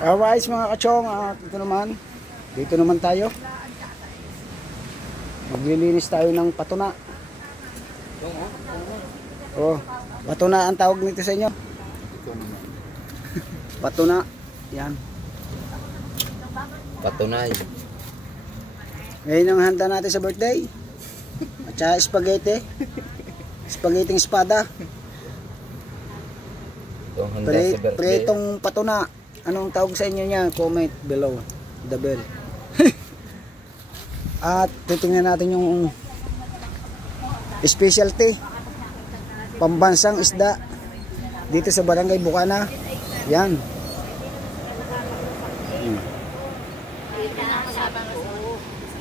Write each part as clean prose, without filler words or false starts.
Alright mga kachong, dito naman tayo. Maglilinis tayo ng patuna. Oh, patuna ang tawag nito sa inyo. Patuna. Yan. Patunay. Ngayon ang handa natin sa birthday. At saka spaghetti. Spaghetti espada. Itong handa sa birthday. Pritong patuna. Anong tawag sa inyo niya? Comment below the bell. At titingnan natin yung specialty pambansang isda dito sa Barangay Bukana. Yan.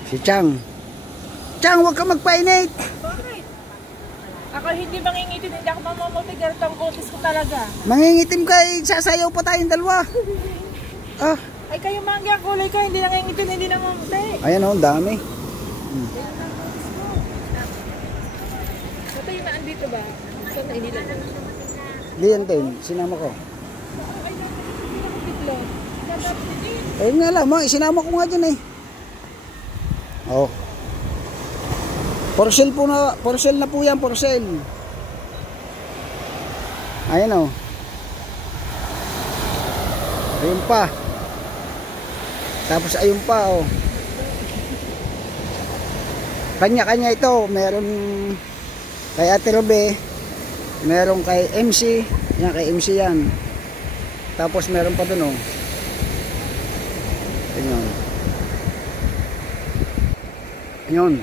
Si Chang. Chang, huwag ka magpainit. Bakit? Ako hindi mangingitim, hindi ako mamamutigar tong kutis ko talaga. Mangingitim ka, sasayaw pa tayong dalawa. Ah. Ay kayo mangga, kulay ka, hindi nangingitim, hindi namamuti. Ayan o, dami. Ito yung naandito ba? Saan na inilan? Hindi yan din, sinama ko. Ay, hindi nakapitlo. Ayun nga lang, isinama ko nga dyan eh. Oh. Porcel po na, porcel na po yan, porcel. Ayan o. Ayun pa. Tapos ayun pa o. Kanya-kanya ito. Meron kay Ate Robe. Meron kay MC. Yan, kay MC yan. Tapos meron pa dun o. Ayun. Ayun.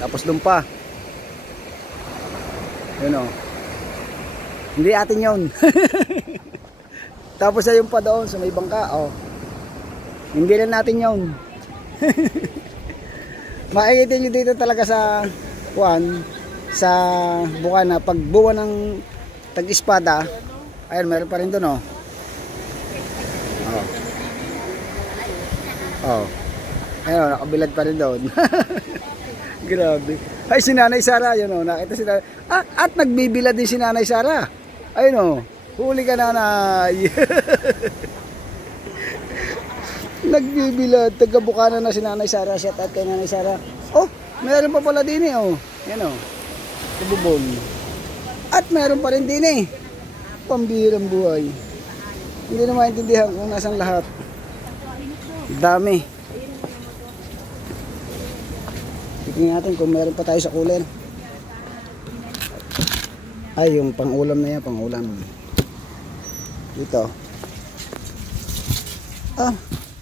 Tapos dun pa. Ayun o. Hindi atin yun. Tapos ayun pa doon sa may bangka. Oh. Hindi lang natin yun. Makikita nyo dito talaga sa Juan, sa Bukana. Pag buwan ng tag-espada, ayun, meron pa rin doon. Oh. Oh. Oh. Ayun, nakabilad pa rin doon. Grabe. Ay, si Nanay Sara, yun o. Nakita si Nanay. At nagbibilad din si Nanay Sara. Ayun o. Huli ka, Nanay. Nagbibilad. Taga-Bukana na si Nanay Sara. Shout out kay Nanay Sara. Oh, meron pa pala din eh. Oh. Yan o. Kububol. At meron pa rin din eh. Pambirang buhay. Hindi na maintindihan kung nasan lahat. Dami. Tingnan natin kung meron pa tayo sa cooler. Ay, yung pang-ulam na yan, pang-ulam. Dito. Ah,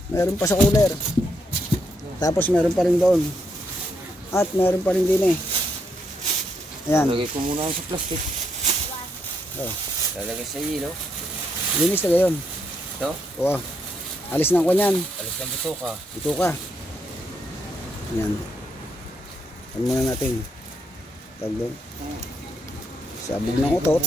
meron pa sa cooler. Tapos meron pa rin doon. At meron pa rin din eh. Ayan. Lalagay ko muna sa plastic. Oh. Lalagay sa hilo. Linis na gayon. Ito? Wow. Alis na ko niyan. Alis ng buto ka. Ito ka. Ayan. Ano muna natin? Tag doon. Sabog ng utot.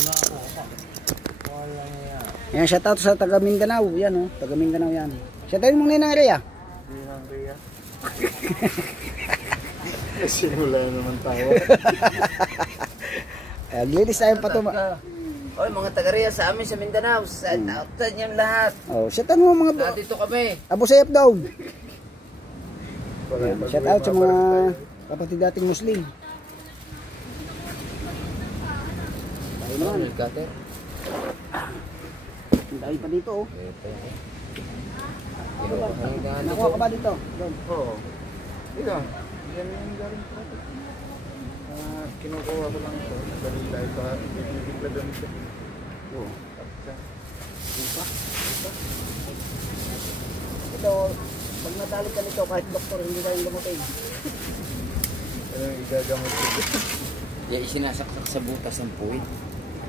Ayan, shout out sa taga Mindanao. Yan o, taga Mindanao yan. Shout out mong Ninang Rhea. Ninang Rhea. Simula naman tayo. Aglinis tayong patuma. Oy, mga taga-Rhea sa amin sa Mindanao. Shout out sa inyo lahat. Oh, shout out mo mga Dito kami. Abu Sayyaf daw. Shout out sa mga kapatid dating Muslim. Tayo naman. Cutter. Tayo pa dito oh. Nakuha Nakuha ka ba dito? Doon. Oo. Yan. Yan yung galing product. Kinukuha ko lang ito. Dalila ito. Bibigla doon ito. Oo. Ito, pag natali ka nito, kahit doktor, hindi tayong gamutin. Ano yung igagamot ito? Yan isinasaksak sa butas ng puwit.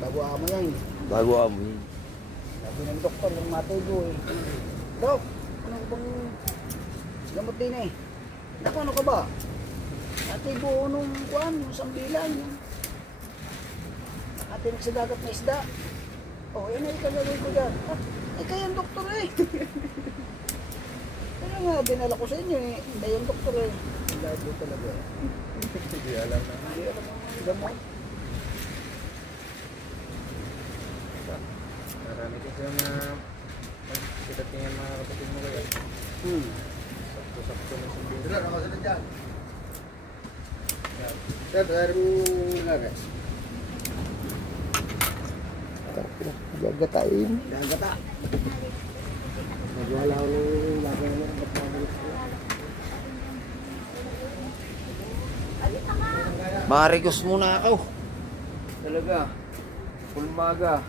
Bago amo yan. Bago amoy. Sabi ng doktor, ng matugo eh. Dok, ano ka bang gamot din eh? Naku, ano ka ba? Ate buo nung kuwan, yung sambilan. Ate nagsadagat na isda. Oh, yan ay kalagay ko dyan. Ay kayang doktor eh. Kaya nga, dinala ko sa inyo eh. Kayang doktor eh. Lalo talaga eh. Hindi alam na. Hindi alam ang gamot. Marami kasi na Sakto-sakto na sundin. Sila, ako sila dyan. Sir, air mo lagas. Gagatain. Gagata. Nagwala ko ng lagay mo. Marigos muna ako. Talaga. Pulmaga.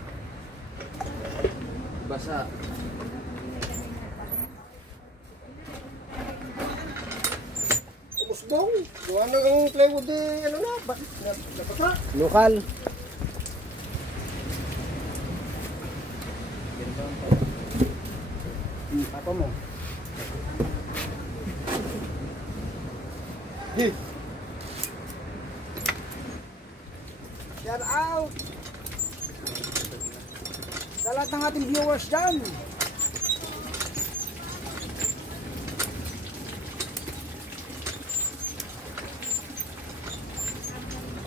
Basa. Usbong. Gawa na ang plywood ano na. Napata. Lokal. Papa mo. Shout out! Sa lahat ng ating viewers dyan.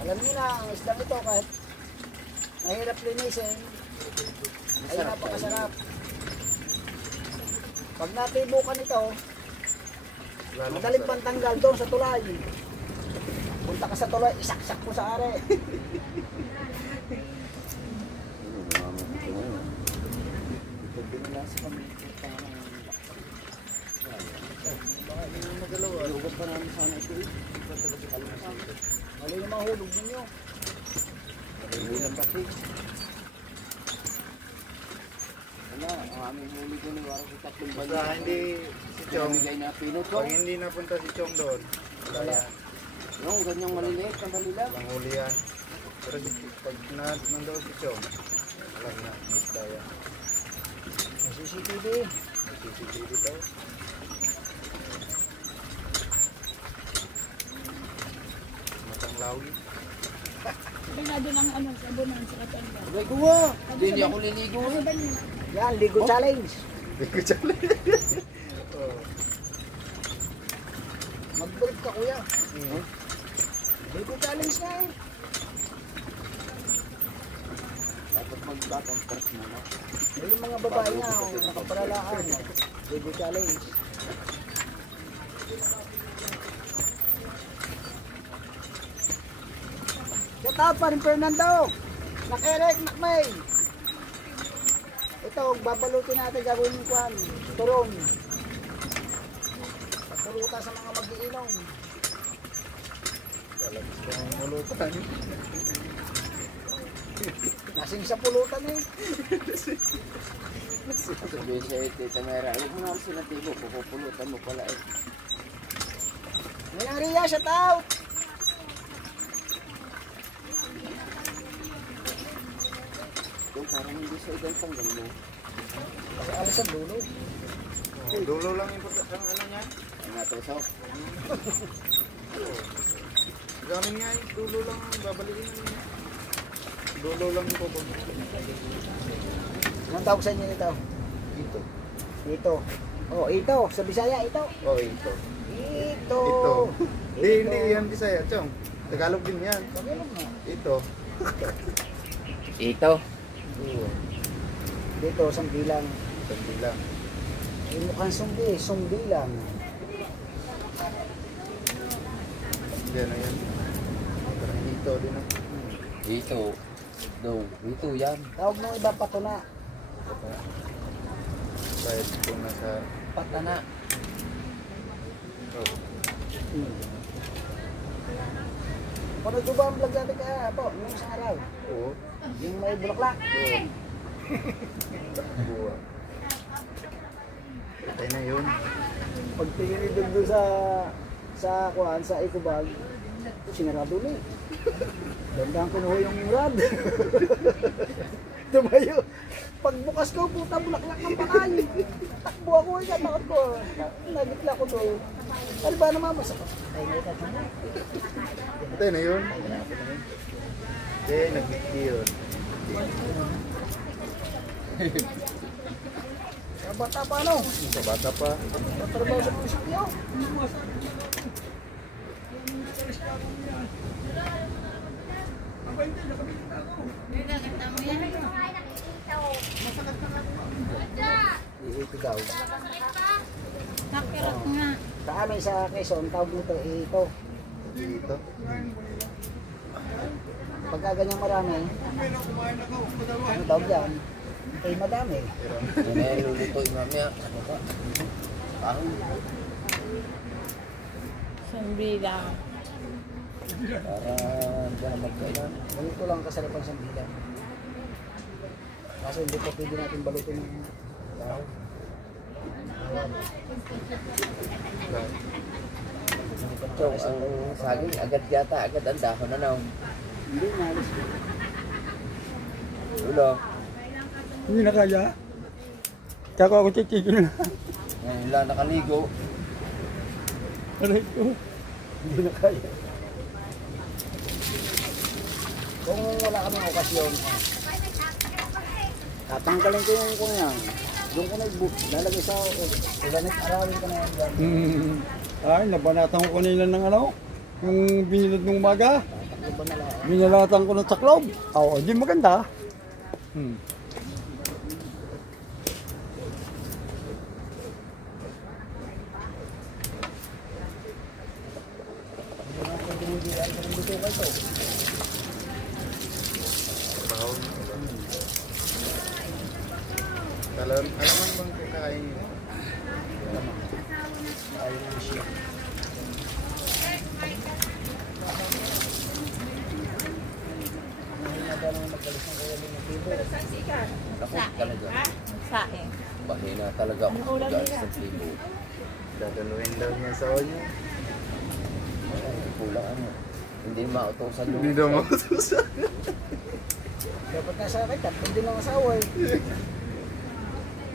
Alam niyo na, ang islang ito kahit mahirap linisin, ay napakasarap. Pag natibukan ito, madaling pantanggal doon sa tulay. Punta ka sa tulay, isaksak mo sa are. Lugot pa namin sana ito eh. Mali na mahulog ninyo. Ilan kasi. Wala, ang aming huli ko ni Warang sa tatlong Basta banyo. hindi si Chong. Bigay na pinot ko. Pag hindi napunta si Chong doon, wala yan. Yung ganyang maliliit na balila. Walang huli yan. Pero pag nandoon si Chong, alam na, basta yan. May CCTV. May CCTV daw. Matang lawi. Pinado ng ano, sabunan sa katanda. Abay kuha. Hindi ako liligo. Yan, Ligo Challenge. Hindi ko tsala. Oh. Mag-break ka kuya. Ligo Challenge na eh. Dapat mag-back first muna. May yung mga babae nga, nakaparalaan. Ligo Challenge. Shout out pa rin Fernando. Nak-Eric, Nak-May. Ito, babalutin natin gagawin yung kwan. Turon. Pagpulutan sa mga mag-iinom. Lalabas ko ang mulutan. Lasing sa pulutan eh. Sabi sa Tita Mera, huwag mo naman sila tibo. Pupupulutan mo pala eh. Ngayon Ria, shout out. Yung parang hindi sa igang tanggal mo. Kasi alas ang dulo. Oh, dulo lang yung ang ano niya. Ang natusaw. Gamit nga yung dulo lang ang babalikin niya. Dulo lang yung pupunta. Anong tawag sa inyo ito? Ito. Ito. Oh, ito. Sa Bisaya, ito. Oh, ito. Ito. Ito. Hindi yan Bisaya, Chong. Tagalog din yan. Tagalog nga. Ito. Ito. Oo. Dito, sangbilang. Sandi lang. Yung mukhang sungbilang. Yan na yan. Parang ito din ah. Ito. Ito yan. Tawag mo iba patuna. Kahit kung nasa... Patana. Oh. Panood ko ba ang vlog natin kaya po? Yung isang araw. Oo. Yung may bulaklak. Oo. Buwa. Patay na yun. Pag tingin doon sa Ecobag, sinarado ulit. Dandang ko yung rad. Tumayo. Pagbukas ko, puta bulaklak ng patay. Takbo ako yan, takot ko. Nagitla ko doon. Ano ba naman masakot? Ay, may tatama. Patay na yun. Hindi, nag-gitki yun. Sa bata pa ano? Sa bata pa. Natrabaho sa munisipyo. Ito daw. Nakirot nga. Sa amin sa Quezon, tawag nito ito. Dito. Pagka ganyan marami, ano tawag yan? Ay madami. Yan ay lulutuin mamaya. Ano ka? Kahoy. Sambila. Para hindi na magkailan. Ganito lang kasarapan sa bilang. Kaso hindi pa pwede natin balutin ng tao. So, ang saging, agad yata, agad ang dahon na naw. Hindi nalis. Ulo. Hindi na kaya. Kaya ako titigil na. Ngayon lang nakaligo. Aray ko. Hindi na kaya. Kung wala kami okasyon, tatanggalin ko yung kung yan. Doon ko lalagay sa ulanit, arawin ko na yan dyan. Ay, nabanatan ko kanina ng ano, yung binilad ng umaga. Iba na lang. Binalatan ko ng saklob. Oo, di maganda. Bahon. Alam mo bang kakain nyo? Naku, talaga. Saing. Bahina talaga ako. ulam Guys, nila? sa tribo. Dadaluin daw niya sa onyo. Ay, kulang ano. Hindi mautosan yung... Hindi daw mautusan. Dapat nga sa akin, tatlo din ang asawa eh.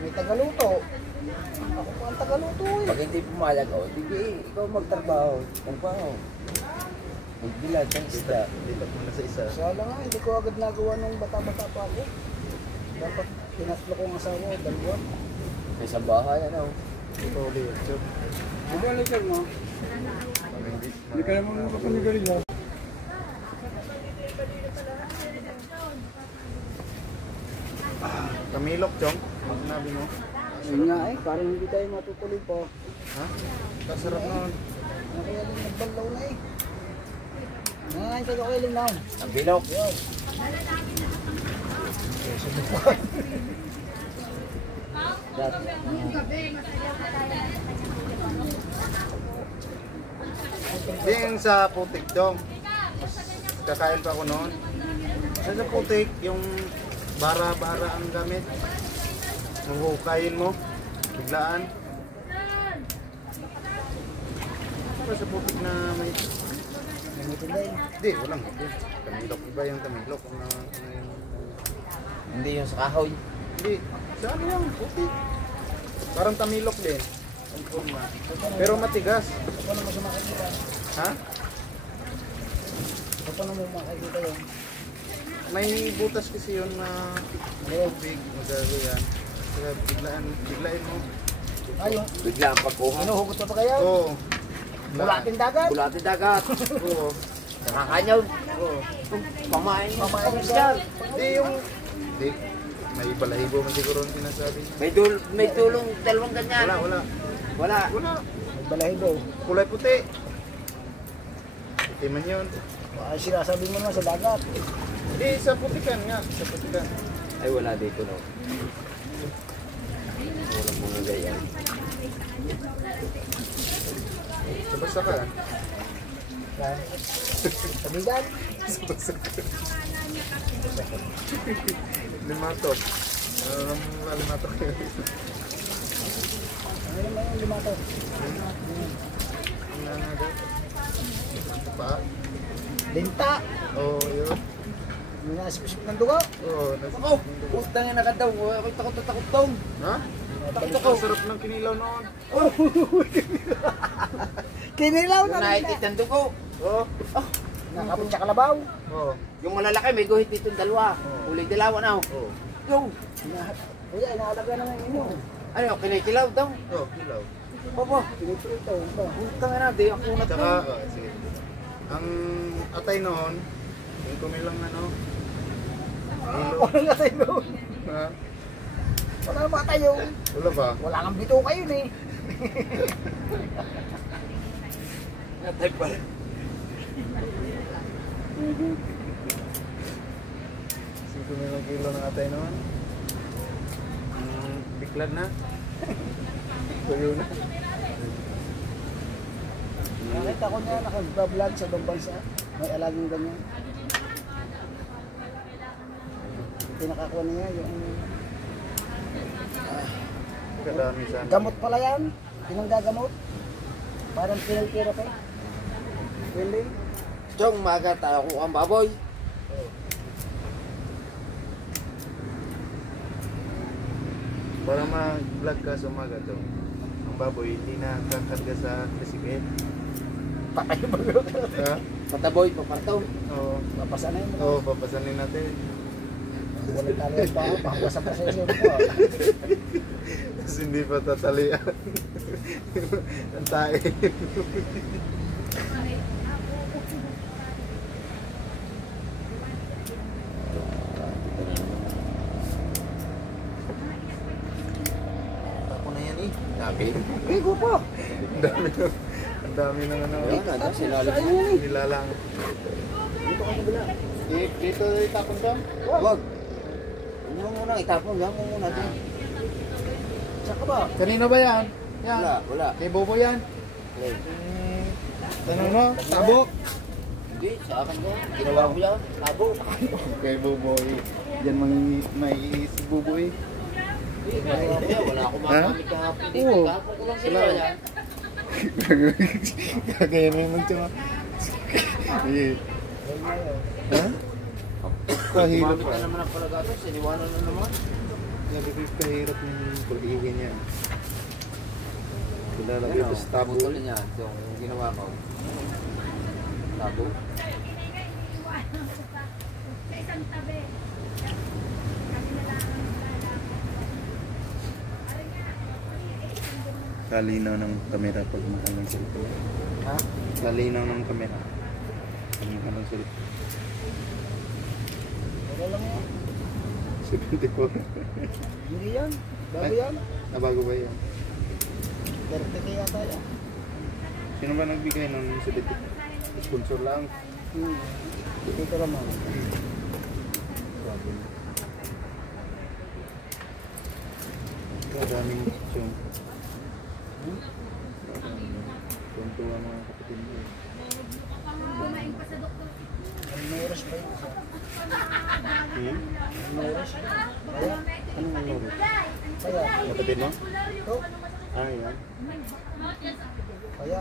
May tagaluto. Ako pa ang tagaluto eh. Pag hindi pumayag, oh, sige, ikaw magtrabaho. Trabaho. Magbilad ng isda. Lipat muna sa isa. Sala nga, hindi ko agad nagawa nung bata-bata pa ako. Dapat tinatlo kong asawa, dalawa. May sa bahay, ano. Ito ulit. So, Hindi ka lang mo. Hindi ka naman makapanigaling ha. Kamilok, Chong. Ang nabi mo. Yun nga eh, parang hindi tayo matutuloy pa. Ha? Kasarap nun. Ano kaya din nagbalaw na eh. Nangain ka kayo lang na. Ang bilog. Yun. Yung sa putik, Chong. Mas kakain pa ako noon. Sa putik, yung bara-bara ang gamit. Mahuhukayin mo. Biglaan. Diba sa putik na may... Gamitin din. Hindi, walang putik. Kamilok. Iba yung kamilok. Hindi yung sa kahoy. Hindi. Sa ano yung putik? Parang tamilok din. Ang forma. Pero matigas. Paano mo siya makikita? Ha? Paano mo makikita yun? May butas kasi yun na tubig. Magagayan. Kaya biglain mo. Ayun. Bigla ang pagkuha. Hinuhugot pa kaya? Oo. Bulating dagat. Bulatin dagat. Oo. Nakakanyaw. Oo. Pamain mo. Pamain mo Isda. Hindi yung... Hindi. May balahibo man siguro ang sinasabi niya. May tulong dalawang ganyan. Wala. Wala. Wala. May balahibo. Kulay puti. Puti man yun. Ay, sinasabi mo naman sa dagat. Hindi, sa putikan nga. Sa putikan. Ay, wala dito, no. Walang mga ganyan. Sa basa ka. Sabigan. Limatok. Limatok yun. Ano naman yung limato? Ang nangagat. Pa? Linta. Oo, yun. May nasipsip ng dugo. Oo. Ako, utangin na ka daw. Ako'y takot daw. Ha? Ang sarap ng kinilaw noon. Kinilaw Yung na rin. nakikita ng dugo. Oo. Nakapit sa kalabaw. Oo. Yung malalaki, may guhit dito dalawa. Kulay dalawa na. Oo. Yung, Kuya, inaalaga naman inyo. ano, kinikilaw daw. Oo, kilaw. Opo, Piniprito. Ba? utangin na, di ang kunat Tsaka, mo. sige. Ang atay noon, yung kumilang ano, kilo. Ano nga tayo doon? Ha? Wala ba tayo? Wala ba? Wala kang bito kayo eh. Natay pala. Singko na kilo ng atay naman. Biklad na. Tuyo na. Nakita ko niya, naka-vlog sa ibang bansa. May alaging ganyan. Pinakakuha niya yung Kadami sana. gamot pala yan. Pinanggagamot. Parang pinag-therapy. Willing. Chong, maga tayo ko ang baboy. Para mag-vlog ka sa umaga to. Ang baboy, hindi na kakarga sa tricycle. Patay ba yun? Ha? Mataboy, papartaw. Oo. Papasanay mo. Oo, papasanin natin. Walang tali pa. Pakwasan pa sa isyo mo. Tapos hindi pa tatalian. Ang tae. Ako na yan eh. Sabi. Bigo po. Ang dami ng ano. Ayan, sinabi. Nilalang. Dito ka kabila. Dito itapon ka? Wag. Huwag mo muna itapon. Huwag mo muna din. Saka ba? Kanina ba yan? Yan. Wala, wala. Kay Bobo yan? Okay. Tanong mo? Tabok? Hindi, sa akin ko. Ginawa ko yan. Labo. Kay Bobo eh. Yan may si Bobo eh. Hindi, ginawa ko yan. Wala akong makamit kahapon. Hindi, Oo. kahapon ko lang ginawa yan. Kagaya na naman siya. Eh. Ha? Kahirap Gumamit pa. na naman ang palagatos. Iniwanan na naman. Kahirap yung pag-ihin niya. Ilalagay Ano, ito sa tabo. putol niya. Ito, yung ginawa ko. Tabo. Kalinaw ng kamera pag makalang cellphone. Ha? Kalinaw ng kamera. Pag makalang cellphone. Wala lang yan. 74. Hindi yan. Bago yan. Bago ba yan? 30 kaya yata yan. Sino ba nagbigay ng 70? Sponsor lang. Dito naman. Daming chong. Tuntua mga kapatid mo. Meron pa yun. Meron? Anong meron? Kaya. Kapatid mo? Ito. Ah, yan. Kaya.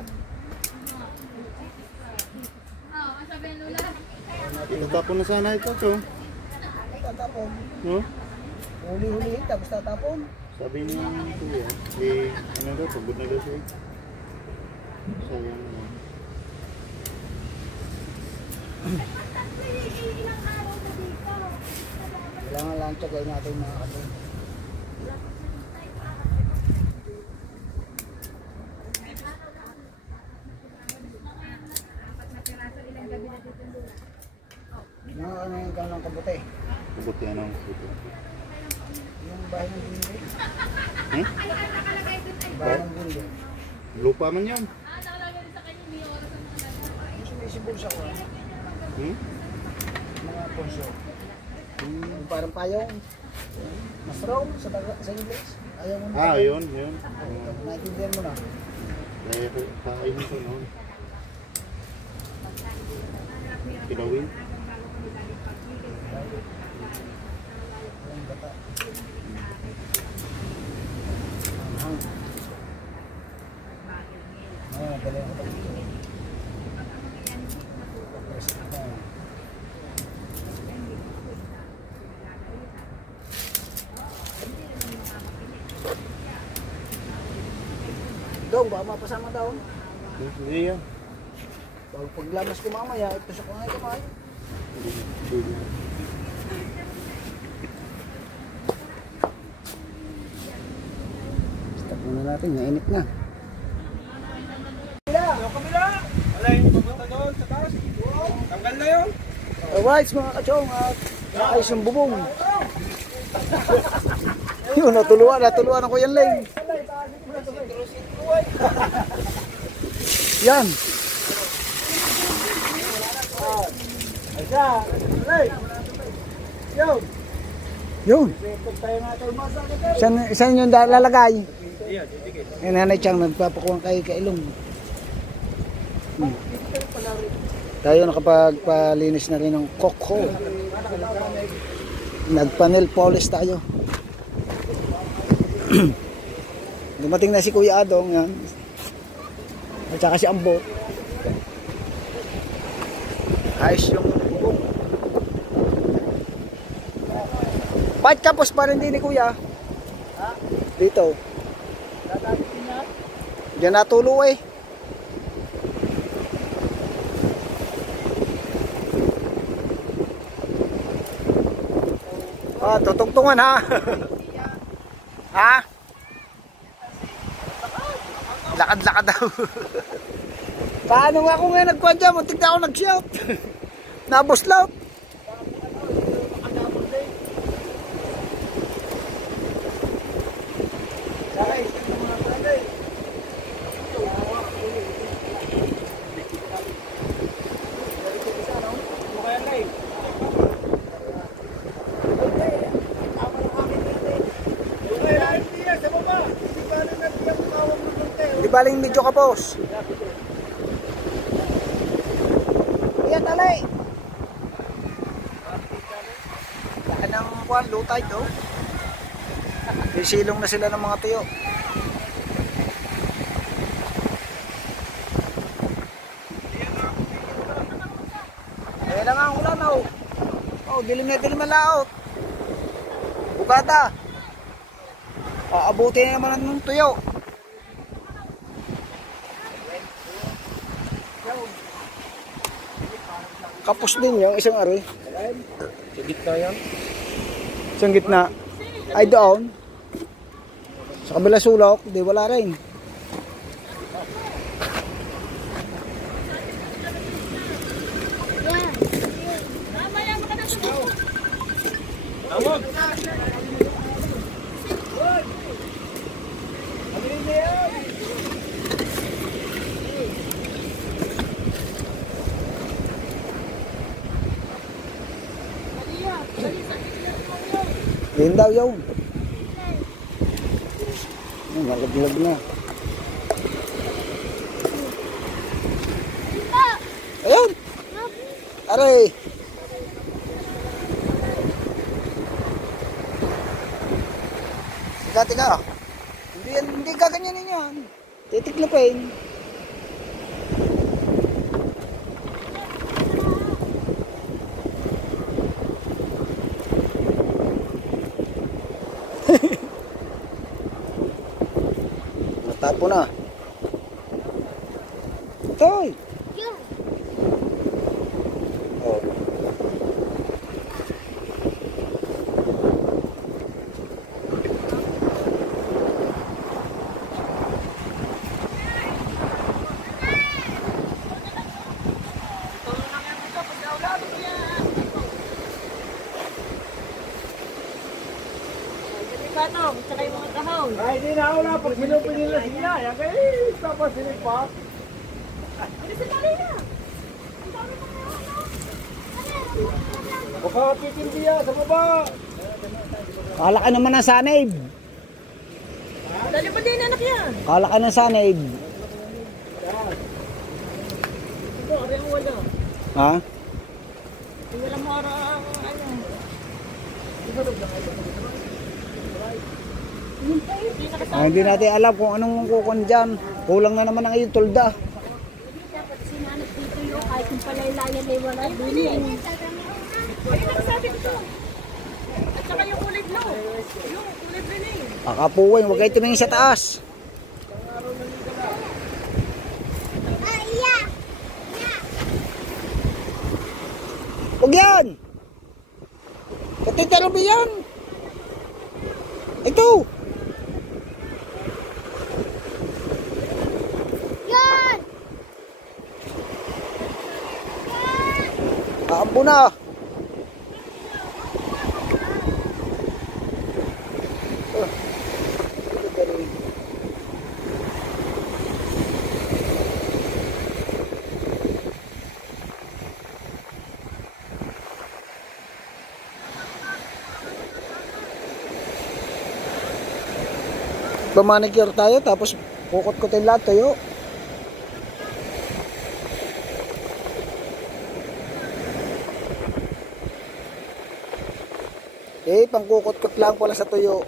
Itatapon na sana ito, chong. Tatapon. No? Huli-hulihin tapos tatapon. Sabi niya kuya, eh, ano daw, pagod na daw siya. Sayang naman. Kailangan lang tsagay natin mga kapatid. Mga ano yung kanilang kabuti. Kabuti ano ang kabuti. Yung bahay ng bundi. Hmm? Bahay ng bundi. Lupa man yan. Yung sumisibuls ako. Hmm? Mga ponso. Yung parang payong. Mushroom sa English. Ayaw mo na. Ah, yun. Naintindihan mo na. Kaya kain ko noon. Kilawin. Yung bata. Galing ako dito. Dong, baka mapasama daw. Hindi yan. Paglamas ko mamaya, ito sa kunay kamay. Stop muna natin, mainit na. Alright mga kachong, ayos yung bubong. Yun, natuluan ako yan, Leng. Yan. Yun. Saan yung lalagay? Yan, Nanay Chang, nagpapakuha kay Kailong. Tayo nakapagpalinis na rin ng koko. Nagpanel polish tayo. Dumating na si Kuya Adong, yan. At saka si Ambo. Ayos yung bubong. Bakit kapos pa rin din ni Kuya? Dito. Diyan natulo eh. Tutungtungan ha. Ha? Lakad-lakad daw. Paano nga ako ngayon nagkuhan dyan? Muntik na ako nag-shout. Naboslaut. Di baling medyo kapos. Ayan, talay. Laka ng kuhan, low tide oh. Silong na sila ng mga tuyo. Ayan na nga ang ulan oh. Oh, dilim na dilim ang laot. Bugata. Aabuti na naman ng tuyo. Kapos din yung isang aroy. Sa gitna yan. Isang gitna. Ay doon. Sa kabila sulok, di wala rin. Yun daw yun. Nalaglag na. Ayun. Aray. Tika. Hindi gaganyanin yan. Titiklopin. Natapo na. Toy. Oh. Patong, tsaka yung mga kahon. Ay, di na ako na. Pag sinupin nila siya, yan kayo, tapos sinipak. Ano sa tali na? Baka titindi yan sa baba. Kala ka naman ng sanib. Dali pa din anak yan. Kala ka ng sanib. Ito, ari ang wala. Ha? Wala mo ara ang ano. Hindi natin alam kung anong kukon dyan. Kulang na naman ang iyong tulda. Dapat sinanap dito yung kahit yung palaylayan ay wala duli. Ayun nakasabi ko to. At saka yung kulay blue. Yung kulay blue na yun. Kakapuwin, huwag kayo tumingin sa taas. Huwag yan! Katitarubi yan! Ito! Yan! Aambo na! Pamanicure tayo tapos kukot-kutin lahat tuyo. Pangkukot-kot lang pala sa tuyo.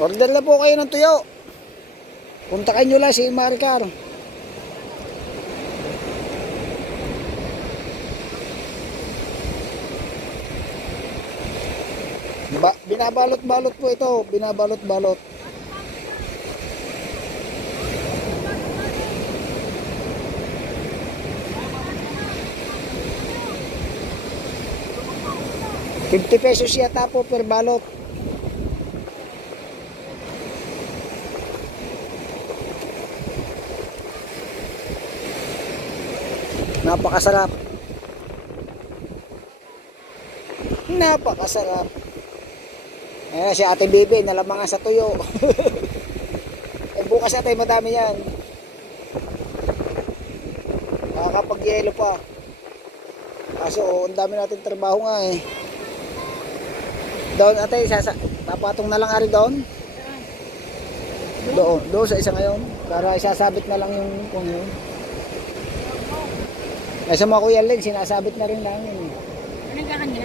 Order na po kayo ng tuyo. Puntakan nyo lang si Maricar. Binabalot-balot po ito. Binabalot-balot. ₱50 yata po per balot. Napakasarap. Napakasarap. Si Ate Bibi nalamangan sa tuyo. Bukas natin madami yan. Nakakapag-yelo pa. Kaso ang dami natin trabaho nga eh. Doon ate, tapatong na lang ari doon. Doon sa isa ngayon. Para isasabit na lang yung kung yun. Sa mga kuya Len, sinasabit na rin namin. Anong kakanya?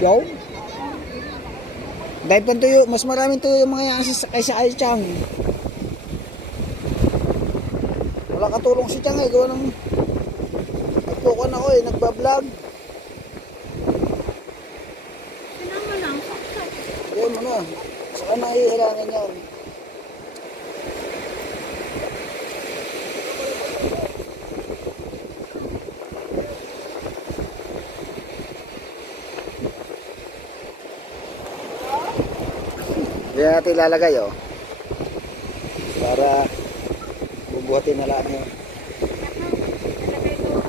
Yo? Dahil pa tuyo, mas maraming tuyo yung mga yan kaysa kay Chang. Wala katulong si Chang eh. Gawa ng nagpukan ako eh, nagbablog. Sinama lang, saksak. Yun mo na. Saka naihirangan yan. Diyan natin ilalagay oh. Para bubuhatin na lang yun. Nalagay ko mga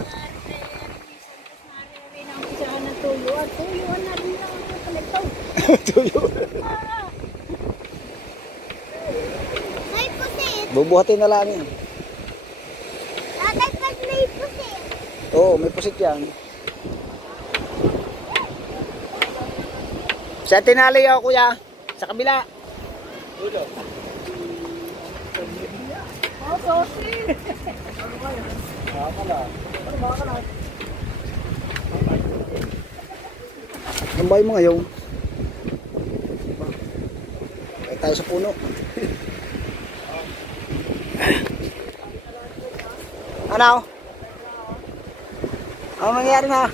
rin ang isaan ng tuyuan. Tuyuan na rin lang ang kalitaw. Tuyo. May pusit. Bubuhatin na lang yun. Dapat pag may pusit. Oo, may pusit yan. Sa tinali ako kuya. Sa kabila. Oh, sosi. Tambay mo ngayon. Ay tayo sa puno. Ano? Ano nangyari na?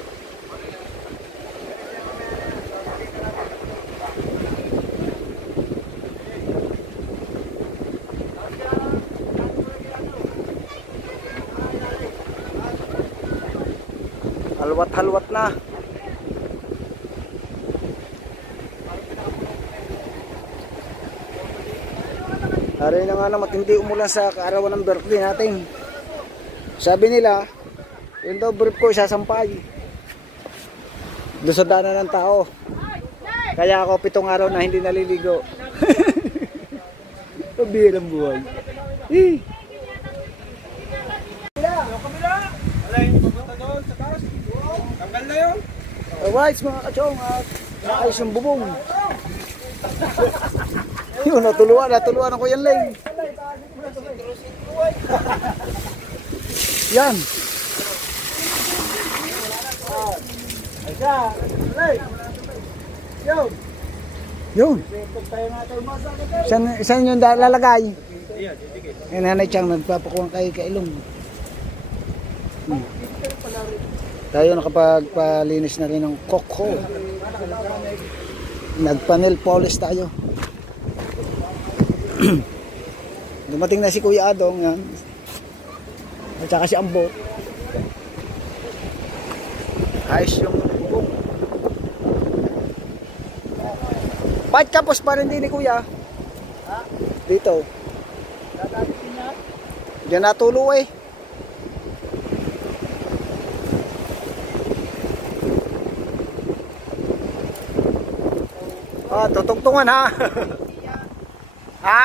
Halwat-halwat na. Hari na nga na matindi umulan sa kaarawan ng birthday natin. Sabi nila, yun daw brief ko isasampay. Doon sa daanan ng tao. Kaya ako 7 araw na hindi naliligo. Pabirang buhay. Alright mga kachong, ayos yung bubong. Yun, natuluan ako yan lang. Yan. Yun. Saan yung lalagay? Yan, Nanay Chang, nagpapakuha kay Kailong. Tayo nakapagpalinis na rin ng koko. Nagpanel polish tayo. Dumating na si Kuya Adong yan. At saka si Ambo. Ayos yung bubong. Bakit kapos pa rin din ni Kuya? Dito. Diyan natulo eh. Tutungtungan ha. Ha?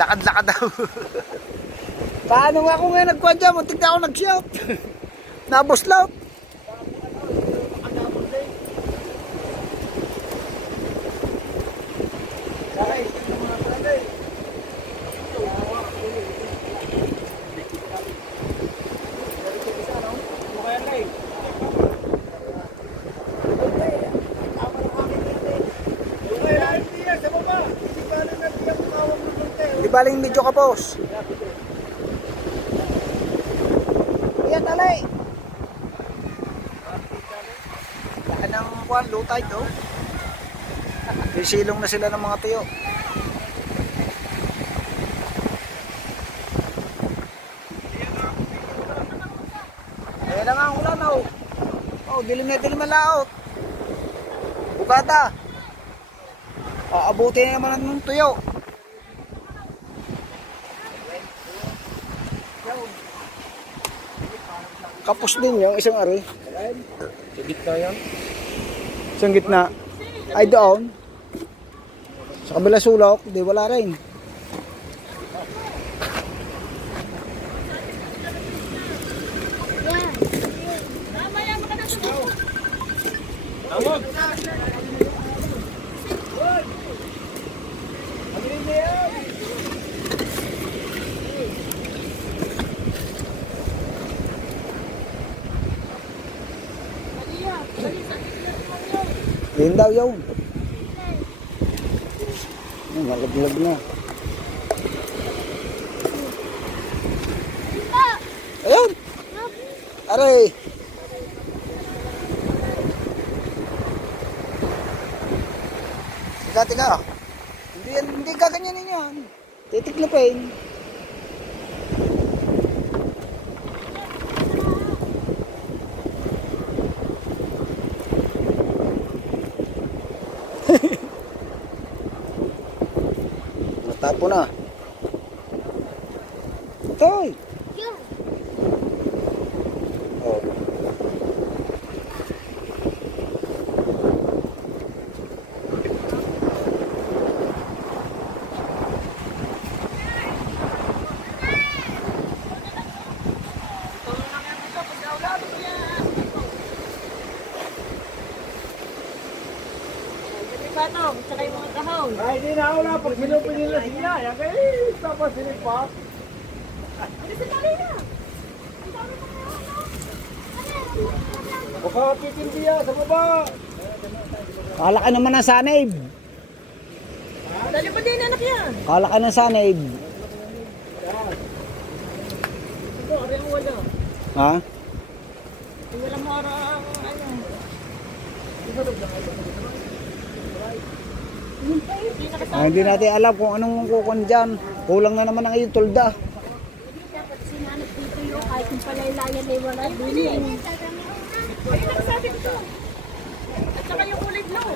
Lakad-lakad daw. Paano nga ako ngayon nagkuhan dyan? Muntik na ako nag-shout. Naboslaut. Di baling medyo kapos. Ayan, talay. Laan ng kuhan, low tide, oh. Silong na sila ng mga tuyo. Ayan na nga ang ulan, oh. Oh, dilim na dilim ang laot. Bugata. Aabuti na naman ng tuyo. Kapos din yung isang ari. Sa gitna yan. Isang gitna. Ay doon. Sa kabila sulok, di wala rin. Yun daw yun. Nalaglag na. Ayun. Aray. Tiga. Hindi kaganyanin yan. Titiklipin. Natapo na. Toy. Oh. Patong, tsaka yung mga kahon. Ay, di na ako na. Pag sinupin nila siya, yan kayo, tapos sinipak. Ano sa tali na? Baka titindi yan sa baba. Kala ka naman ng sanib. Dali pa din anak yan. Kala ka ng sanib. Ito, ari ang wala. Ha? Wala mo ara ang ano. Hindi natin alam kung anong kukon dyan. Kulang na naman ang iyong tulda. Dapat sinanap dito yung kahit yung palaylayan ay wala din. Ayun nakasabi ko to. At saka yung kulay blue.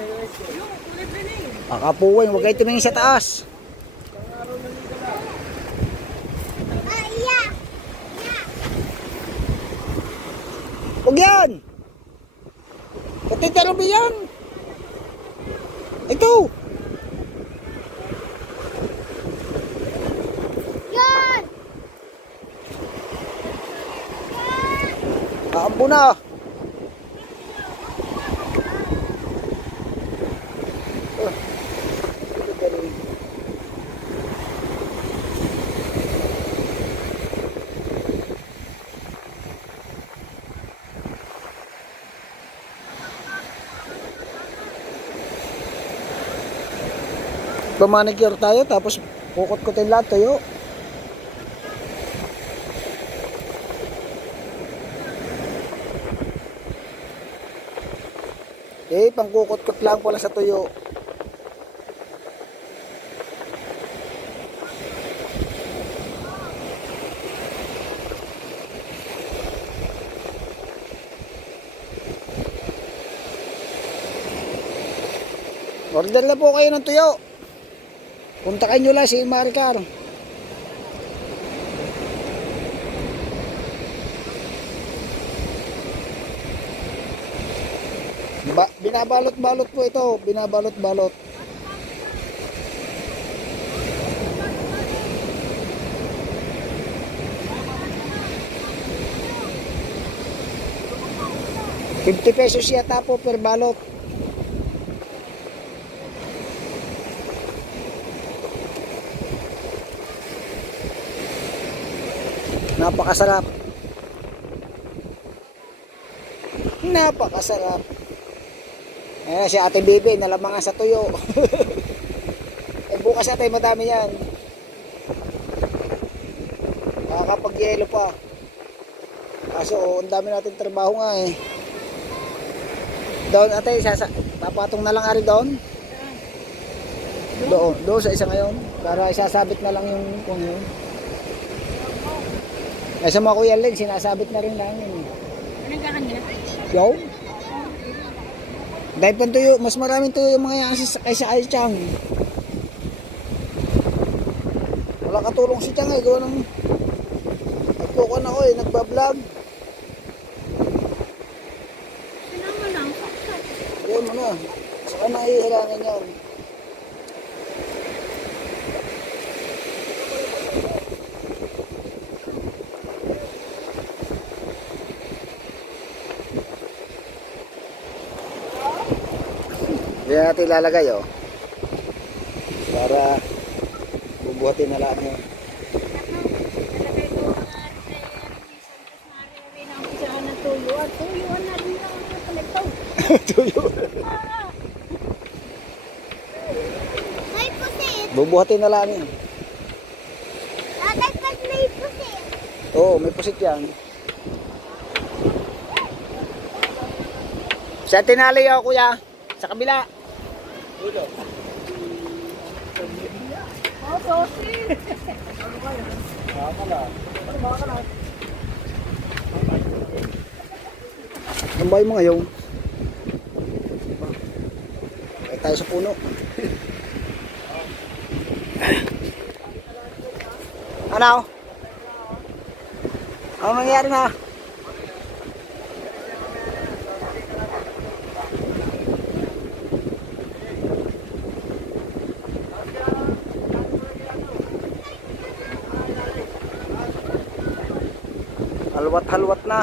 Yung kulay blue na yun. Kakapuwin, huwag kayo tumingin sa taas. Huwag yan! Katitarobi yan! Ito! Yan! Kaambo na! Manicure tayo tapos kukot-kutin lahat tayo. Pangkukot-kot lang pala sa tuyo. Order na po kayo ng tuyo. Puntakan nyo lang si Maricar. Binabalot-balot po ito. Binabalot-balot. 50 pesos yata po per balot. Napakasarap. Napakasarap. Eh, si Ate Bibi, nalamangan sa tuyo. Eh, bukas natin, madami yan. Nakakapag-yelo pa. Kaso, ang dami natin trabaho nga eh. Doon, ate, papatong na lang ari doon. Doon sa isa ngayon. Para isasabit na lang yung kung yun. Eh, sa mga kuya Len, sinasabit na rin lang yun. Anong kakanya? Yo? Dahil pa tuyo, mas maraming tuyo yung mga yan kaysa kay Chang. Wala katulong si Chang eh, gawa ng nagkukuhan ako eh, nagbablog. Sinama lang, saksak. Yun mo na, saka naihilangan yan. Diyan natin ilalagay oh. Para bubuhatin na lang yun. Nalagay ko mga Santos Maria ng pisaan ng tuyuan. Tuyuan na rin lang ang palagtaw. Tuyo. May pusit. Bubuhatin na lang yun. Dapat pag may pusit. Oo, may pusit yan. Sa tinali ako kuya. Sa kabila. Oh, sosi. Tambay mo ngayon. Ay tayo sa puno. Ano? Ano nangyari na? Halwat-halwat na.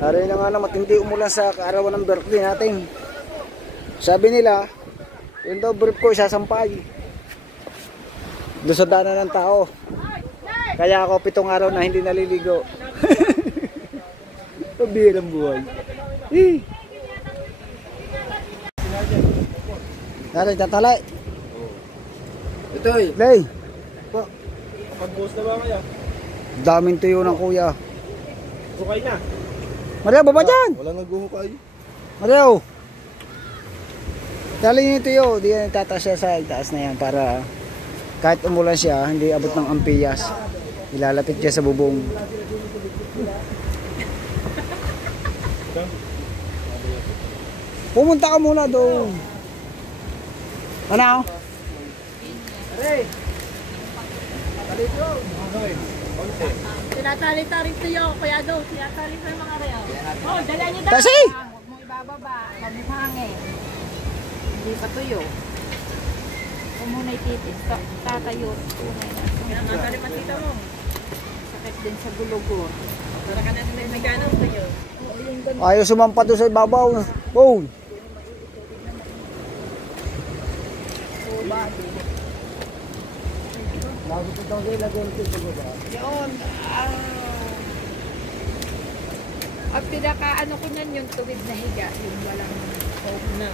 Hari na nga na matindi umulan sa kaarawan ng birthday natin. Sabi nila, yun daw brief ko isasampay. Doon sa daanan ng tao. Kaya ako 7 araw na hindi naliligo. Pabirang buhay. Dari tatalay. Ito eh. Lay. Pag-post na ba kaya? Daming tuyo ng kuya. Sukay na. Mario, baba dyan. Wala naghuhukay. Mario. Dali nyo yung tuyo. Di yan itataas siya sa itaas na yan para kahit umulan siya, hindi abot ng ampiyas. Ilalapit siya sa bubong. Pumunta ka muna doon. Ano? Tinatali-tali tuyo, kaya daw, tinatali sa mga reo. Oh, dala niyo daw. Kasi! Huwag mo ibababa. Huwag mo hangin. Hindi pa tuyo. Huwag mo na ititis. Tatayo. Tunay na. Kaya nga dali matita mo. Sakit din sa gulugor. Para ka na may ganang tuyo. Ayaw sumampa doon sa ibabaw. Oh! Yun. Ang pinaka ano ko nan yung tuwid na higa. Yung walang hope na.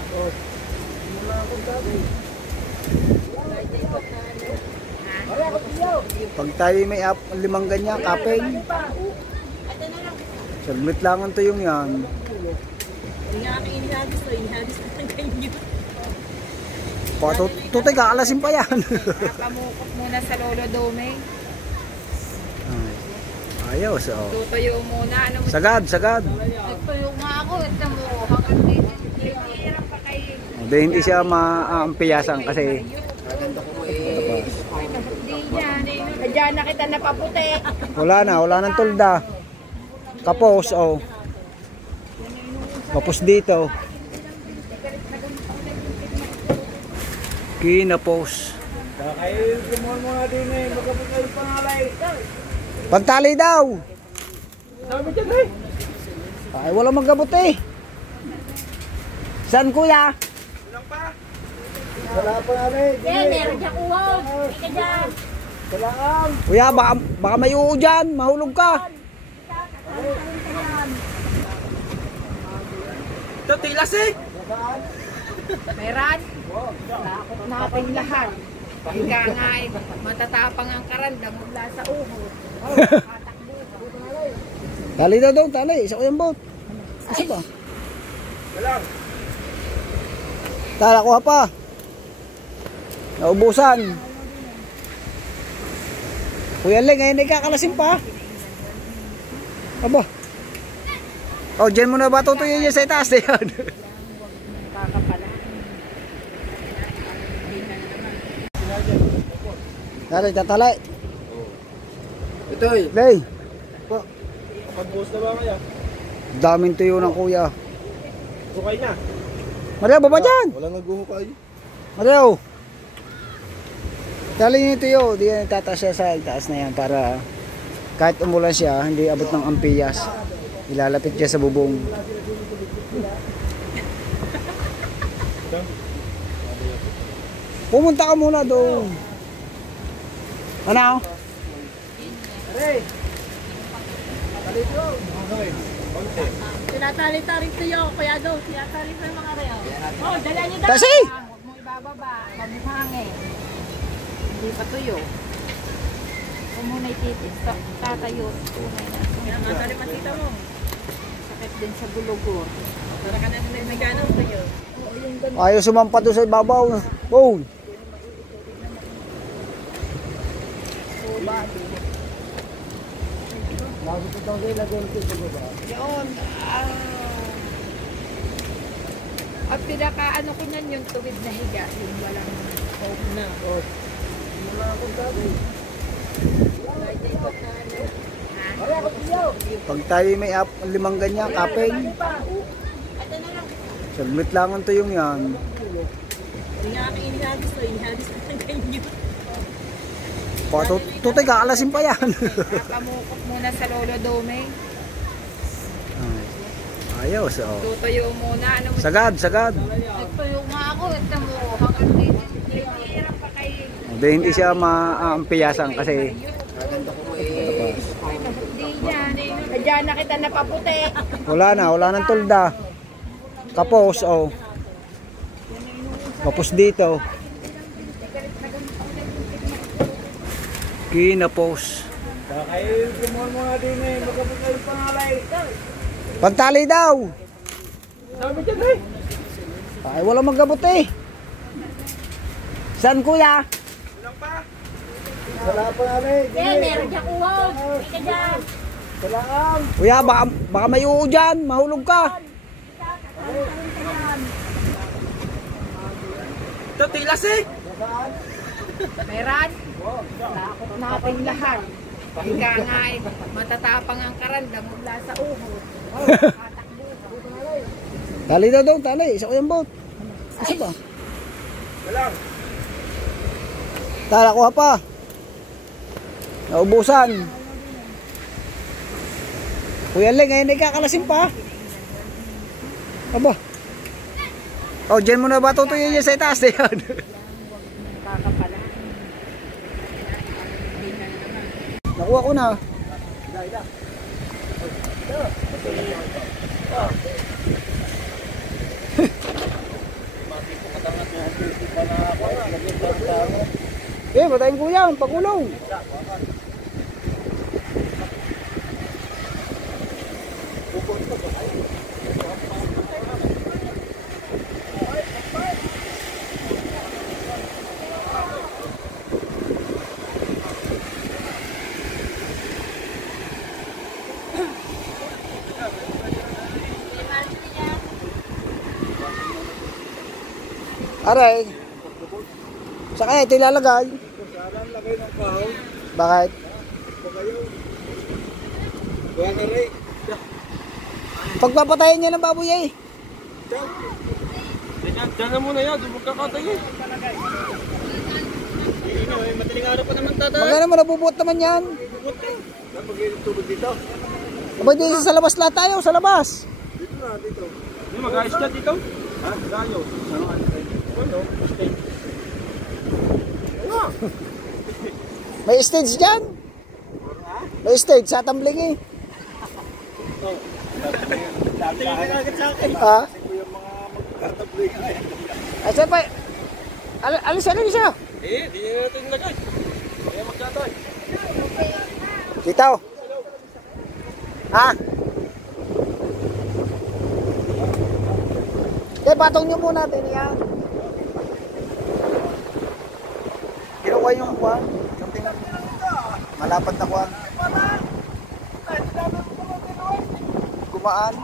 Pag tayo may 5 ganyan, kapeng. Saglit lang ang tuyong yan. Hindi nga aking inihagis to, inihagis ko ng ganyan. Tutay, kakalasin pa yan. Pamukot muna sa Lolo Dome. Ayos, oh. Tutuyo muna. Ano mo? Sagad, sagad. Nagtuyo nga ako. Ito mo. Hanggang hirap pa kayo. Hindi siya maampiyasan kasi Hindi yan. Diyan na kita napaputi. wala nang tulda. Kapos, oh. Kapos dito. Kinapos. Kakain kumuha mga din eh. Magkapit kayo pangalay. Pagtali daw. Dami dyan eh. Ay, wala magabot eh. Saan kuya? Wala pa nga rin. Meron dyan uwag. Ika dyan. Kailangan. Kuya, baka may uho dyan. Mahulog ka. Ito, tilas eh. Meron. Takot natin lahat. Ika nga eh. Matatapang ang karandang mula sa uho. Tali daw daw, tali. Isa ko yung boat. Isa ba? Tala, kuha pa. Naubusan. Kuya Leng, ngayon ay kakalasin pa. Aba. Oh, dyan mo na ba tutuyin niya sa itaas na yan? Tali, tatali. Ito eh. Lay, Pag-boss na ba kaya? daming tuyo ng kuya. Sukay na. Mario, baba dyan. Wala naghuhukay. Mario. Tali niyo yung tuyo. Di yan tataas siya sa itaas na yan para kahit umulan siya, hindi abot ng ampiyas. Ilalapit siya sa bubong. Pumunta ka muna doon. Ano? Tinatali-tali tuyo. Kaya daw, tinatali sa mga reo. Oh, dala niyo daw. Tasi! Huwag mo ibababa. Mabuhangin. Hindi pa tuyo. Kung muna ititis. Tatayo. Tunay na. Kaya nga tali matita mo. Sakit din sa bulugor. Para ka na may ganang tuyo. Ayaw sumampa doon sa ibabaw. Oh! Yun. Ang pinaka-ano ko niyan yung tuwid na higa. Yung walang hope na. Pag tayo may limang ganyan, kapeng. Saglit lang ang tuyong yan. Hindi nga aking inihagis to. Inihagis ko ng ganyan. Tutay, kakalasin pa yan. Pamukot muna sa Lolo Dome. Ayos, oh. Tutuyo muna. Ano mo? Sagad, sagad. Nagtuyo nga ako. Ito mo. Hanggang dito. Hirap pa kayo. Hindi siya maampiyasan kasi Hindi yan. Diyan na kita napaputi. wala nang tulda. Kapos, oh. Kapos dito. Kinapos. Kakain kumuha mga din eh. Magkapit kayo pangalay. Pagtali daw. Dami dyan eh. Ay, wala magabot eh. Saan kuya? Wala pa nga rin. Meron dyan uwag. Ika dyan. Kailangan. Kuya, baka may uho dyan. Mahulog ka. Ito, tilas eh. Meron. Takot natin lahat. Ika nga eh. Matatapang ang karandang mula sa uho. Tali daw daw, tali. Isa ko yung boat. Isa ba? Tala, kuha pa. Naubusan. Kuya Leng, ngayon ay kakalasin pa. Aba. Oh, dyan mo na ba tutuyin niya sa itaas na yan? Nakuha ko na. Patayin kuya, ang pagulong. Aray. Saan kaya ito ilalagay? Saan lagay ng kahoy? Bakit? Kuha ka rin. Pagpapatayin niya ng baboy eh. Diyan na muna yan. Dubog ka katay eh. Madaling araw pa naman tatay. Magkano mo nabubuot naman yan? Mag-inom tubig dito. Aba, di sa labas lahat tayo, sa labas. Dito na, dito. Hindi, mag-ayos ka dito. Ha? Gayo. Ano? May stage dyan. May stage sa tumbling eh. Dati ka agad sa akin. Ha? Kasi ko yung mga magtatabling ay. Ay, saan pa? Alis siya. Di natin lagay. Kaya magkatay. Dito. Ha? Patong nyo muna natin yan. Kinukuha yung kuha. Yung tingnan. Malapad na kuha. Gumaan.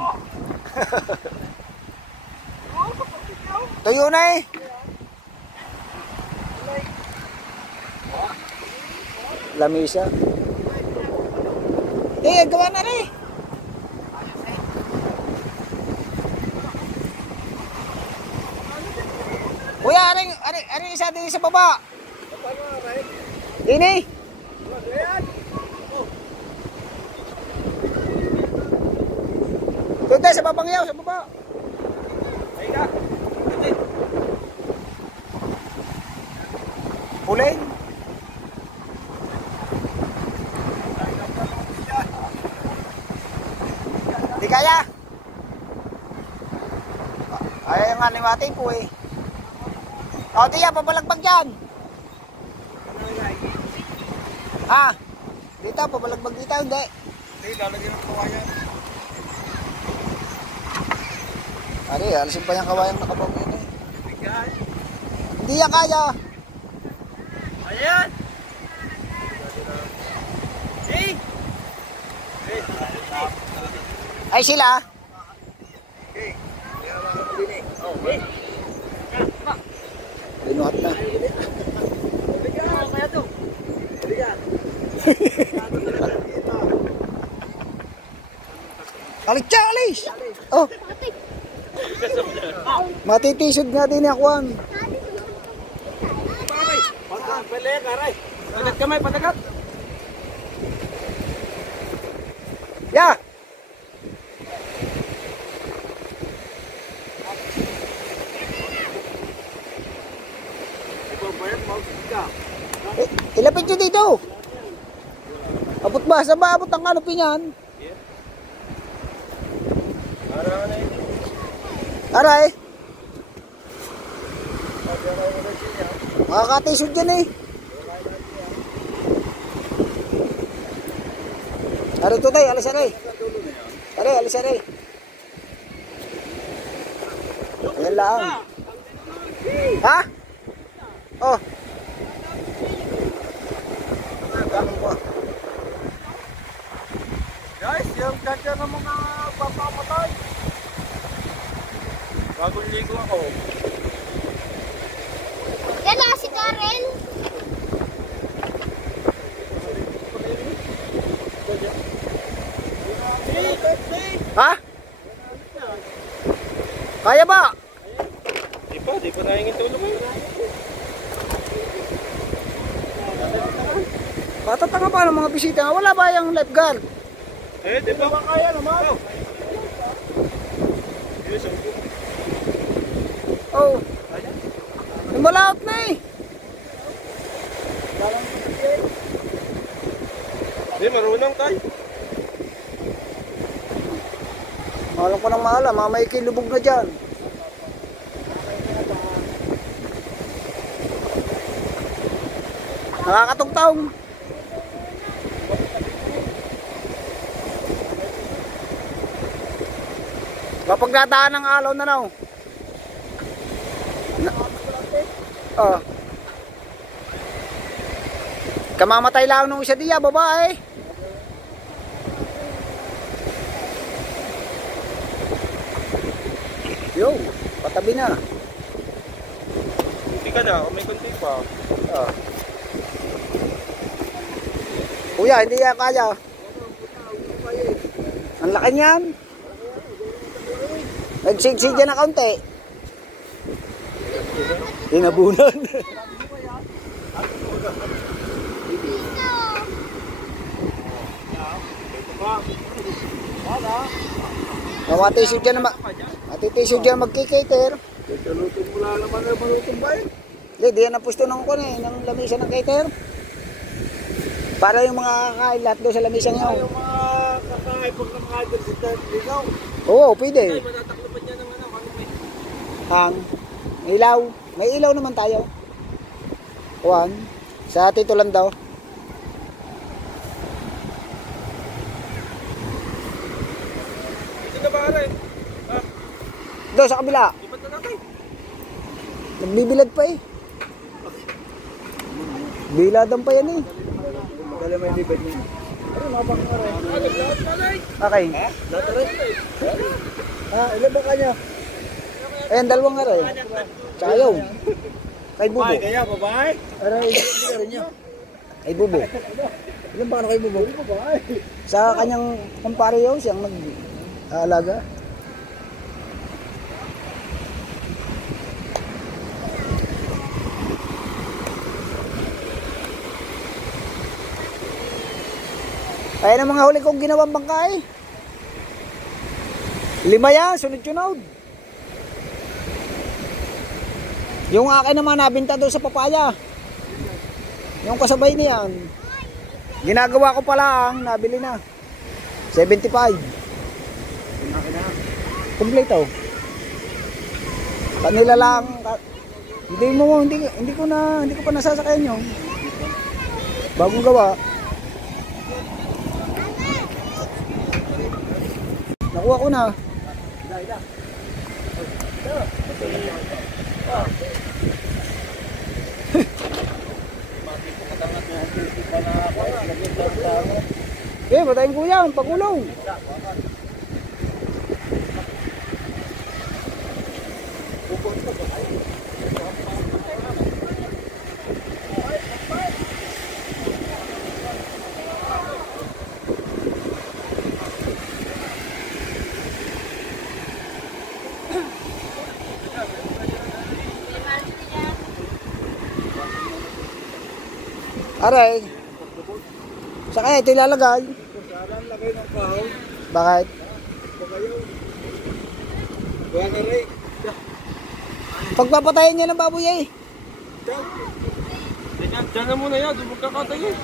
Tuyo na eh. Lamisa. Gawa na rin. Kuya, ari isa din sa baba. Ini. Doon tayo sa babang yaw, sa baba. Pulin. Di kaya. Ay, nga liwati po eh. O, tiya, pabalagbag yan. Ha? Dito, pabalagbag dito, hindi. Hindi, lalagyan ng kawayan. Ari, alisin pa yung kawayang nakabog yun eh. Hindi yan kaya. Ayan! Hey! Ay sila. Binuhat na. Alis siya, alis! Oh! Matitisod nga din ako an. Pala, karay! Patagat kamay, patagat! Ya! Ilapit nyo dito. Abot ba? Saan ba abot ang kanopy niyan? Aray. Makakatisod dyan eh. Aray ito tayo, alis aray. Aray, alis aray. Ayan lang. Ha? Oh. Guys, yung kanya ng mga papamatay. Bagong ligo ako. Yan si Karen. Ha? Kaya ba? Di pa nahingin tulong eh. Patatanga pa ng mga bisita. Wala ba yung lifeguard? Di pa kaya naman. Oh. Lumalaot na eh. Di, marunong tayo. Mahalang ko ng mahala. Mamay kilubog na dyan. Nakakatugtong. Kapag nadaan ng alaw na naw. Oh. Kamamatay lang nung isa diya, babae. Yo, patabi na. Hindi ka na, may konti pa. Oh. Kuya, hindi yan kaya. Ang laki niyan. Nagsigsid dyan na kaunti. Tinabunan. Matitisyo dyan na matitisyo dyan magkikater. Kalutong mula naman na malutong ba eh? Hindi, diyan ang pusto ng kuno ng lamisa ng cater. Para yung mga kakain lahat doon sa lamisang yun. Yung mga kakain pag nakakain si Ligaw. Oo, pwede. Matataklo pa niya ng ano, Hang. May ilaw. May ilaw naman tayo. Juan. Sa Tito lang daw. Ito na ba rin? Doon sa kabila. Ibat na natin. Nagbibilad pa eh. Biladan pa yan eh. Dala may libad niya. Okay. Ilan ba kanya? Ayan, dalawang nga rin. Tsaka yun. Kay Bubo. Babae kaya, babae? Aray, kay Bubo. Ilan ba kayo mo? Babae. Sa kanyang kumpare yun, siyang nag-aalaga. Ayan ang mga huli kong ginawang bangkay. 5 yan, sunod-sunod. Yung akin naman nabinta doon sa papaya. Yung kasabay niyan. Ginagawa ko pa lang, nabili na. 75. Kompleto. Kanila lang. Hindi ko pa nasasakayan yun. Bagong gawa. Nakuha ko na. Patayin ko yan, pagulong. Aray. Saan kaya ito ilalagay? Saan lagay ng kahoy? Bakit? Buwan na rin. Pagpapatayin niya ng baboy eh. Diyan na muna yan, dumog kakatay eh.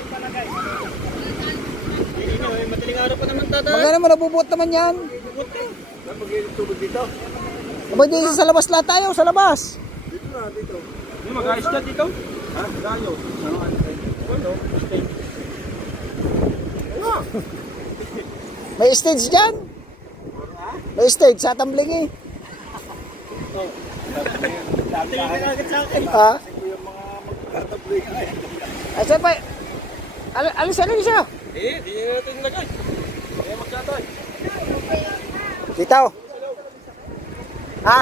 Madaling araw pa naman tatay. Magkano mo nabubuot naman yan? Bubot eh. Saan mag-iinit tubig dito? Aba di sa labas lahat tayo, sa labas. Dito na, dito. Hindi mag-ayos ka dito? Ha? Gayo. Ano? May stage dyan. May stage sa tumbling eh. Dati yung nagagad sa akin. Ha? Kasi yung mga magkatabling ay. Ay saan pa? Alis siya. Di natin lagay. Kaya magkatay. Dito. Ha?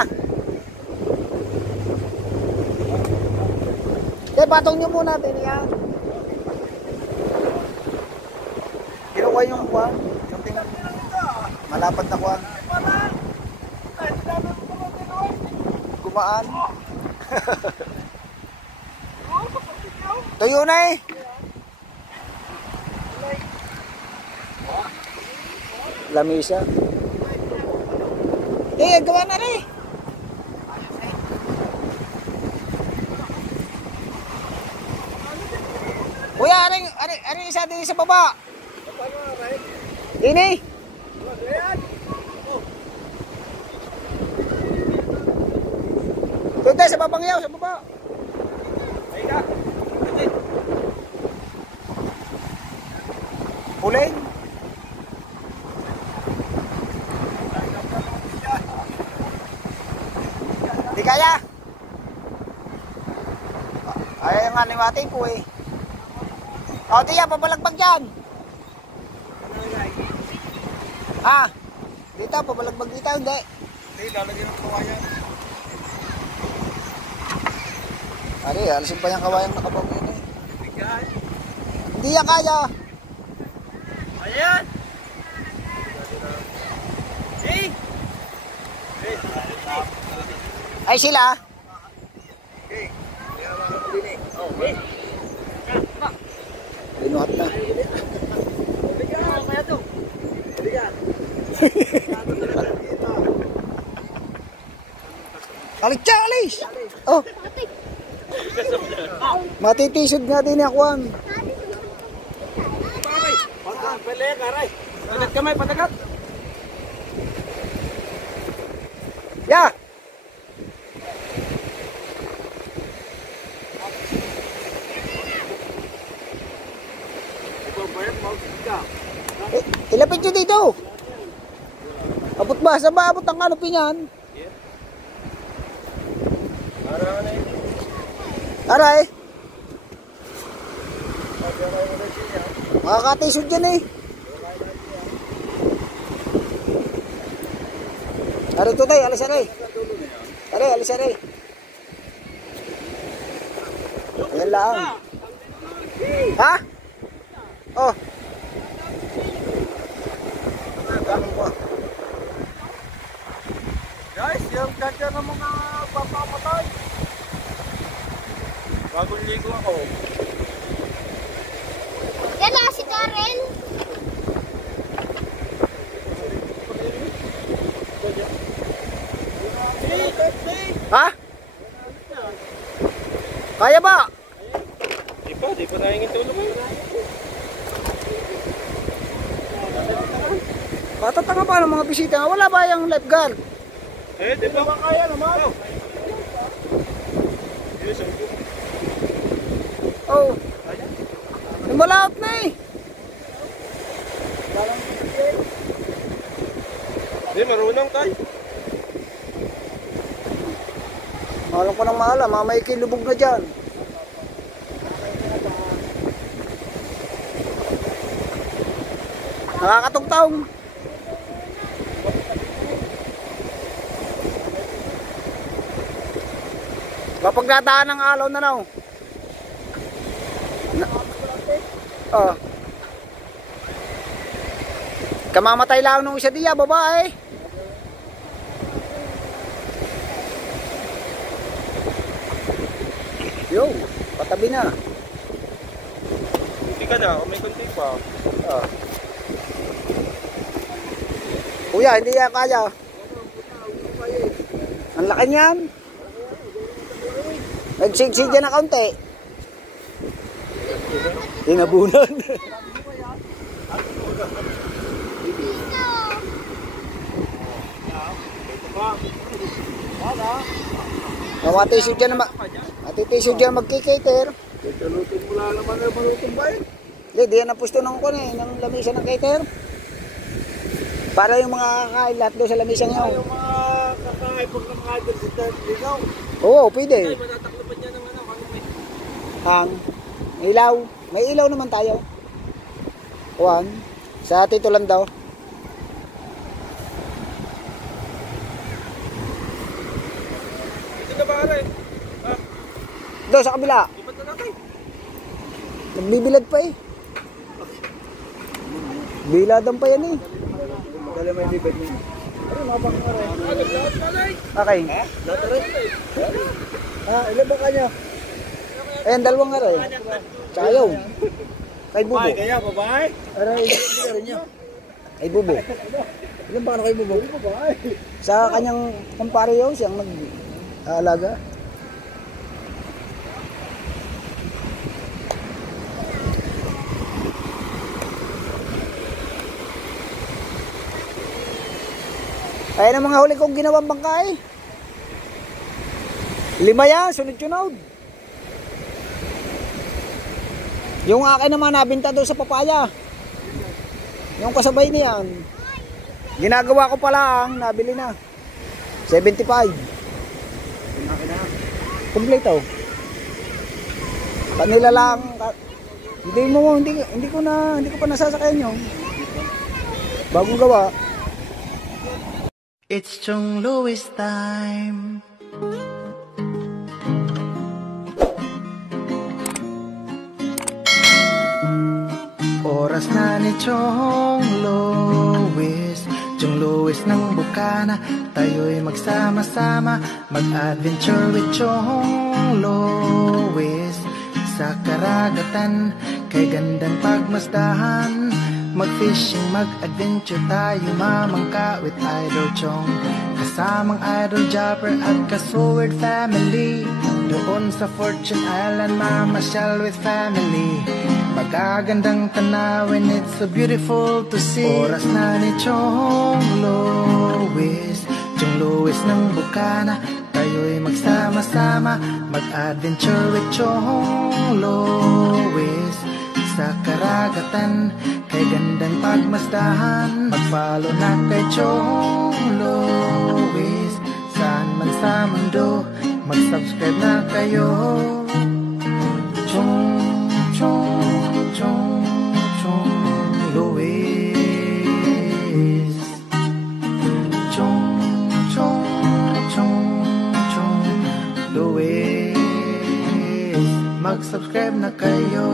Patong nyo muna natin yan. Kinukuha yung kuwan. Yung tingnan malapad na kuwan. Gumaan. Tuyo na eh. Lamisa. Gawa na rin. Kuya, ari isa din sa baba. Ini. Doon tayo sa babang yaw, sa baba. Puling. Di kaya. Ay, nga liwati po eh. O, tiya, pabalagbag dyan. Ha? Dito, pabalagbag dito, hindi. Hindi, lalagyan ng kawayan. Ari, alisin pa yung kawayang nakabag yun eh. Hindi yan kaya. Ayan! Hey! Ay sila. Binuhat na. Alis siya, alis! Oh! Matitisod nga din ako an. Pala, karay. Patagat kamay, patagat. Ya! Ilapit nyo dito. Abot ba? Saan ba abot ang canopy niyan? Aray. Makakatisod dyan eh. Aray ito tayo, alis aray. Aray, alis aray. Ayan lang. Ha? Oh. Guys, yung kanya ng mga papamatay. Bagong ligo ako. Yan na si Karen. Ha? Kaya ba? Di pa nahingin tulong eh. Patatanga pa ng mga bisita. Wala ba yung lifeguard? Di ba kaya naman? Oh. Lumalaot na eh. Di, marunong tayo. Malam ko ng maalam. Mamay kilubog na dyan. Nakakatugtaong. Kapag nadaan ng alaw na naw. Oh. Kamamatay lang nung isa diya, babae. Yo, patabi na. Hindi ka na, may konti pa. Oh. Kuya, hindi yan kaya. Ang laki niyan. Nagsigsidya na kaunti. Tinabunan. Matitisod dyan na matitisod dyan magkikater. Lutin mo lang naman na marutong ba eh? Hindi, di yan ang pusto ng kun eh, ng lamisa ng cater. Para yung mga kakain lahat doon sa lamisa nyo. Yung mga kakain pag nakakain sa ligaw. Oo, pwede. Ay, matataklopan niya ng ano, Hang. May ilaw. May ilaw naman tayo. Juan. Sa Tito Landaw. Ito na ba rin? Doon sa kabila. Ibat na natin. Nagbibilad pa eh. Biladan pa yan eh. Dali may libat niya. Ay, mga pangkaroon. Okay. Lahat rin. Ilan ba kanya? Ayan, dalawang nga rin. Tsaka yun. Kay Bubo. Babae kaya, babae? Aray, kay Bubo. Ilan ba kay Bubo? Babae. Sa kanyang kumpare yun, siyang nag-aalaga. Ayan ang mga huli kong ginawang bangkay. 5 yan, sunod-sunod. Yung akin naman nabinta doon sa papaya. Yung kasabay niyan. Ginagawa ko pa lang, nabili na. 75. Kompleto. Kanila lang. Hindi ko pa nasasakayan yun. Bagong gawa. It's Chong Louis time. Oras na ni Chong Louis, Chong Louis ng Bukana. Tayo'y magsama-sama, mag-adventure with Chong Louis. Sa karagatan, kay gandang pagmasdahan. Mag-fishing, mag-adventure tayo mamangka with Idol Chong, kasamang Idol Japper at ka-Sword family. Doon sa Fortune Island mamasyal with family. Magagandang tanawin, it's so beautiful to see. Oras na ni Chong Lois, Chong Lois ng Bukana. Tayo'y magsama-sama, mag-adventure with Chong Lois sa karagatan, kay gandang pagmasdahan. Mag-follow na kay Chong Lois, saan man sa mundo, mag-subscribe na kayo. Chong Lois, Chong Lois, mag-subscribe na kayo.